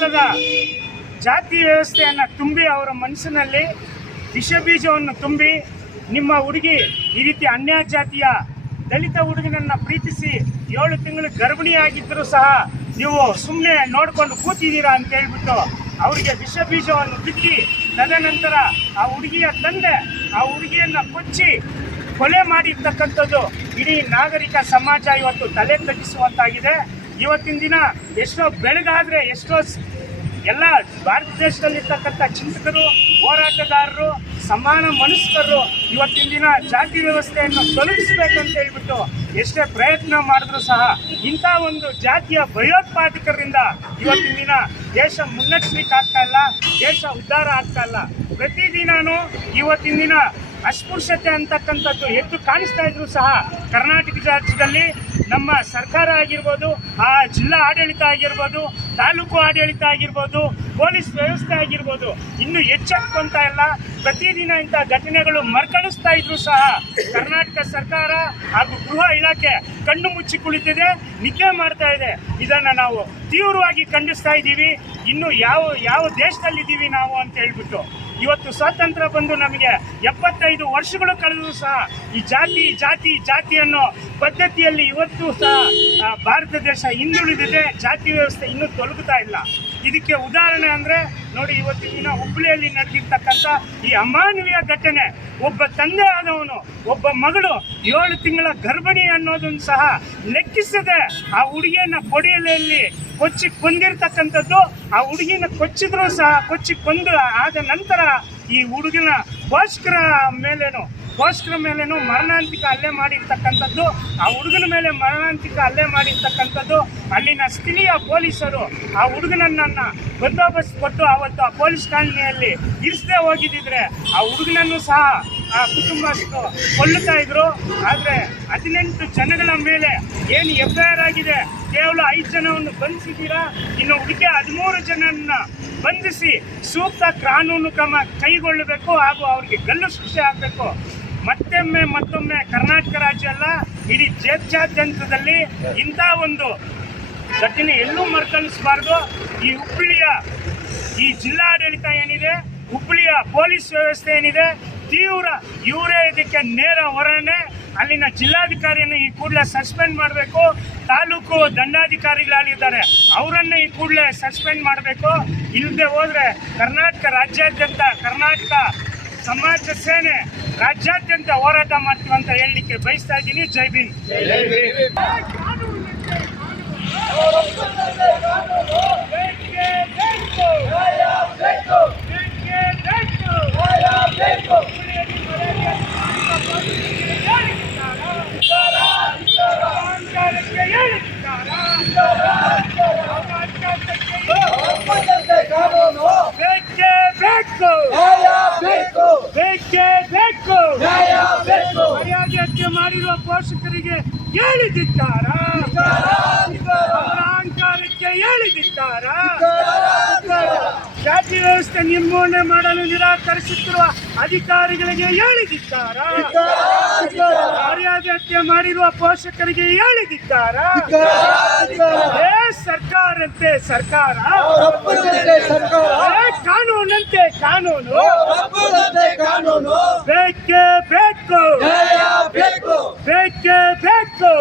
ಸರಿಯಲ್ಲದ ಜಾತಿ ವ್ಯವಸ್ಥೆಯನ್ನು ತುಂಬಿ ಅವರ ಮನಸ್ಸಿನಲ್ಲಿ ವಿಷಬೀಜವನ್ನು ತುಂಬಿ ನಿಮ್ಮ ಹುಡುಗಿ ಈ ರೀತಿ ಅನ್ಯ ಜಾತಿಯ ದಲಿತ ಹುಡುಗನನ್ನು ಪ್ರೀತಿಸಿ 7 ತಿಂಗಳು ಗರ್ಭಿಣಿಯಾಗಿದ್ದರೂ ಸಹ ನೀವು ಸುಮ್ಮನೆ ನೋಡಿಕೊಂಡು ಕೂತಿದ್ದೀರಾ ಅಂತ ಹೇಳ್ಬಿಟ್ಟು ಅವರಿಗೆ ವಿಷಬೀಜವನ್ನು ಬಿತ್ತಿ ತದನಂತರ ಆ ಹುಡುಗಿಯ ತಂದೆ ಆ ಹುಡುಗಿಯನ್ನು ಕೊಚ್ಚಿ ಕೊಲೆ ಮಾಡಿರ್ತಕ್ಕಂಥದ್ದು ಇಡೀ ನಾಗರಿಕ ಸಮಾಜ ಇವತ್ತು ತಲೆ ತಗ್ಗಿಸುವಂತಾಗಿದೆ. ಇವತ್ತಿನ ದಿನ ಎಷ್ಟೋ ಬೆಳಗಾದರೆ ಎಷ್ಟೋ ಎಲ್ಲ ಭಾರತ ದೇಶದಲ್ಲಿರ್ತಕ್ಕಂಥ ಚಿಂತಕರು, ಹೋರಾಟಗಾರರು, ಸಮಾನ ಮನಸ್ಕರು ಇವತ್ತಿನ ದಿನ ಜಾತಿ ವ್ಯವಸ್ಥೆಯನ್ನು ತೊಲಗಿಸಬೇಕಂತ ಹೇಳ್ಬಿಟ್ಟು ಎಷ್ಟೇ ಪ್ರಯತ್ನ ಮಾಡಿದ್ರು ಸಹ ಇಂಥ ಒಂದು ಜಾತಿಯ ಭಯೋತ್ಪಾದಕರಿಂದ ಇವತ್ತಿನ ದಿನ ದೇಶ ಮುನ್ನಡೆಸಲಿಕ್ಕೆ ಆಗ್ತಾ ಇಲ್ಲ, ದೇಶ ಉದ್ಧಾರ ಆಗ್ತಾ ಇಲ್ಲ. ಪ್ರತಿದಿನವೂ ಇವತ್ತಿನ ದಿನ ಅಸ್ಪೃಶ್ಯತೆ ಅಂತಕ್ಕಂಥದ್ದು ಎದ್ದು ಕಾಣಿಸ್ತಾ ಇದ್ರು ಸಹ ಕರ್ನಾಟಕ ರಾಜ್ಯದಲ್ಲಿ ನಮ್ಮ ಸರ್ಕಾರ ಆಗಿರ್ಬೋದು, ಆ ಜಿಲ್ಲಾ ಆಡಳಿತ ಆಗಿರ್ಬೋದು, ತಾಲೂಕು ಆಡಳಿತ ಆಗಿರ್ಬೋದು, ಪೊಲೀಸ್ ವ್ಯವಸ್ಥೆ ಆಗಿರ್ಬೋದು ಇನ್ನೂ ಎಚ್ಚೆತ್ತುಕೊಂತ ಇಲ್ಲ. ಪ್ರತಿದಿನ ಇಂಥ ಘಟನೆಗಳು ಮರುಕಳಿಸ್ತಾ ಇದ್ರು ಸಹ ಕರ್ನಾಟಕ ಸರ್ಕಾರ ಹಾಗೂ ಗೃಹ ಇಲಾಖೆ ಕಣ್ಣು ಮುಚ್ಚಿ ಕುಳಿತಿದೆ, ನಿದ್ದೆ ಮಾಡ್ತಾ ಇದೆ. ಇದನ್ನು ನಾವು ತೀವ್ರವಾಗಿ ಖಂಡಿಸ್ತಾ ಇದ್ದೀವಿ. ಇನ್ನು ಯಾವ ದೇಶದಲ್ಲಿದ್ದೀವಿ ನಾವು ಅಂತ ಹೇಳ್ಬಿಟ್ಟು ಇವತ್ತು ಸ್ವಾತಂತ್ರ್ಯ ಬಂದು ನಮಗೆ 75 ವರ್ಷಗಳು ಕಳೆದರೂ ಸಹ ಈ ಜಾತಿ ಅನ್ನೋ ಪದ್ಧತಿಯಲ್ಲಿ ಇವತ್ತು ಸಹ ಭಾರತ ದೇಶ ಹಿಂದುಳಿದಿದೆ. ಜಾತಿ ವ್ಯವಸ್ಥೆ ಇನ್ನೂ ತೊಲಗುತ್ತಾ ಇಲ್ಲ. ಇದಕ್ಕೆ ಉದಾಹರಣೆ ಅಂದರೆ ನೋಡಿ, ಇವತ್ತಿನ ದಿನ ಹುಬ್ಬಳ್ಳಿಯಲ್ಲಿ ನಡೆದಿರ್ತಕ್ಕಂಥ ಈ ಅಮಾನವೀಯ ಘಟನೆ. ಒಬ್ಬ ತಂದೆ ಆದವನು ಒಬ್ಬ ಮಗಳು 7 ತಿಂಗಳ ಗರ್ಭಿಣಿ ಅನ್ನೋದನ್ನು ಸಹ ಲೆಕ್ಕಿಸದೆ ಆ ಹುಡುಗಿಯನ್ನು ಕೊಡಿಯಲೆಯಲ್ಲಿ ಕೊಚ್ಚಿ ಕೊಂದಿರ್ತಕ್ಕಂಥದ್ದು. ಆ ಹುಡುಗಿನ ಕೊಚ್ಚಿದ್ರು ಸಹ ಕೊಚ್ಚಿ ಕೊಂದು ಆದ ನಂತರ ಈ ಹುಡುಗಿನ ಪೋಷಕರ ಮೇಲೇನು ಮರಣಾಂತಿಕ ಹಲ್ಲೆ ಮಾಡಿರ್ತಕ್ಕಂಥದ್ದು. ಆ ಹುಡುಗನ ಮೇಲೆ ಮರಣಾಂತಿಕ ಹಲ್ಲೆ ಮಾಡಿರ್ತಕ್ಕಂಥದ್ದು. ಅಲ್ಲಿನ ಸ್ಥಳೀಯ ಪೊಲೀಸರು ಆ ಹುಡುಗನನ್ನು ಬಂದೋಬಸ್ತ್ ಕೊಟ್ಟು ಅವತ್ತು ಆ ಪೊಲೀಸ್ ಠಾಣೆಯಲ್ಲಿ ಇರಿಸದೆ ಹೋಗಿದ್ದಿದ್ರೆ ಆ ಹುಡುಗನನ್ನು ಸಹ ಆ ಕುಟುಂಬಸ್ಥರು ಕೊಲ್ಲುತ್ತಾ ಇದ್ರು. ಆದರೆ 18 ಜನಗಳ ಮೇಲೆ ಏನು FIR ಆಗಿದೆ, ಕೇವಲ 5 ಜನವನ್ನು ಬಂಧಿಸಿದ್ದೀರಾ. ಇನ್ನು ಉಳಿಕೆ 13 ಜನರನ್ನ ಬಂಧಿಸಿ ಸೂಕ್ತ ಕಾನೂನು ಕ್ರಮ ಕೈಗೊಳ್ಳಬೇಕು ಹಾಗೂ ಅವರಿಗೆ ಗಲ್ಲು ಶಿಕ್ಷೆ ಆಗಬೇಕು. ಮತ್ತೊಮ್ಮೆ ಕರ್ನಾಟಕ ರಾಜ್ಯ ಅಲ್ಲ, ಇಡೀ ದೇಶಾದ್ಯಂತದಲ್ಲಿ ಇಂಥ ಒಂದು ಘಟನೆ ಎಲ್ಲೂ ಮರುಕಳಿಸಬಾರ್ದು. ಈ ಹುಬ್ಬಳ್ಳಿಯ ಈ ಜಿಲ್ಲಾಡಳಿತ ಏನಿದೆ, ಹುಬ್ಬಳ್ಳಿಯ ಪೊಲೀಸ್ ವ್ಯವಸ್ಥೆ ಏನಿದೆ, ಇವರೇ ಇದಕ್ಕೆ ನೇರ ಹೊರಣೆ. ಅಲ್ಲಿನ ಜಿಲ್ಲಾಧಿಕಾರಿಯನ್ನು ಈ ಕೂಡಲೇ ಸಸ್ಪೆಂಡ್ ಮಾಡಬೇಕು. ತಾಲೂಕು ದಂಡಾಧಿಕಾರಿಗಳಾಗಿದ್ದಾರೆ, ಅವರನ್ನು ಈ ಕೂಡಲೇ ಸಸ್ಪೆಂಡ್ ಮಾಡಬೇಕು. ಇಲ್ಲದೆ ಹೋದರೆ ರಾಜ್ಯಾದ್ಯಂತ ಕರ್ನಾಟಕ ಸಮಾಜ ಸೇನೆ ರಾಜ್ಯಾದ್ಯಂತ ಹೋರಾಟ ಮಾಡ್ತೀವಿ ಅಂತ ಹೇಳಲಿಕ್ಕೆ ಬಯಸ್ತಾ ಇದ್ದೀನಿ. ಜೈ ಭೀಮ್. ಮರ್ಯಾದೆ ಹತ್ಯೆ ಮಾಡಿರುವ ಪೋಷಕರಿಗೆ ಹೇಳಿದಿದ್ದಾರಾ? ಅಹಂಕಾರಕ್ಕೆ ಹೇಳಿದಿದ್ದಾರಾ? ಜಾತಿ ವ್ಯವಸ್ಥೆ ನಿರ್ಮೂಲನೆ ಮಾಡಲು ನಿರಾಕರಿಸುತ್ತಿರುವ ಅಧಿಕಾರಿಗಳಿಗೆ ಹೇಳಿದಿದ್ದಾರಾ? ಮರ್ಯಾದೆ ಹತ್ಯೆ ಮಾಡಿರುವ ಪೋಷಕರಿಗೆ ಹೇಳಿದಿದ್ದಾರಾ? ಸರ್ಕಾರಂತೆ ಸರ್ಕಾರ, ಕಾನೂನಂತೆ ಕಾನೂನು, ಬೇಕೇ ಬೇಕು, ಬೇಕೇ ಬೇಕು.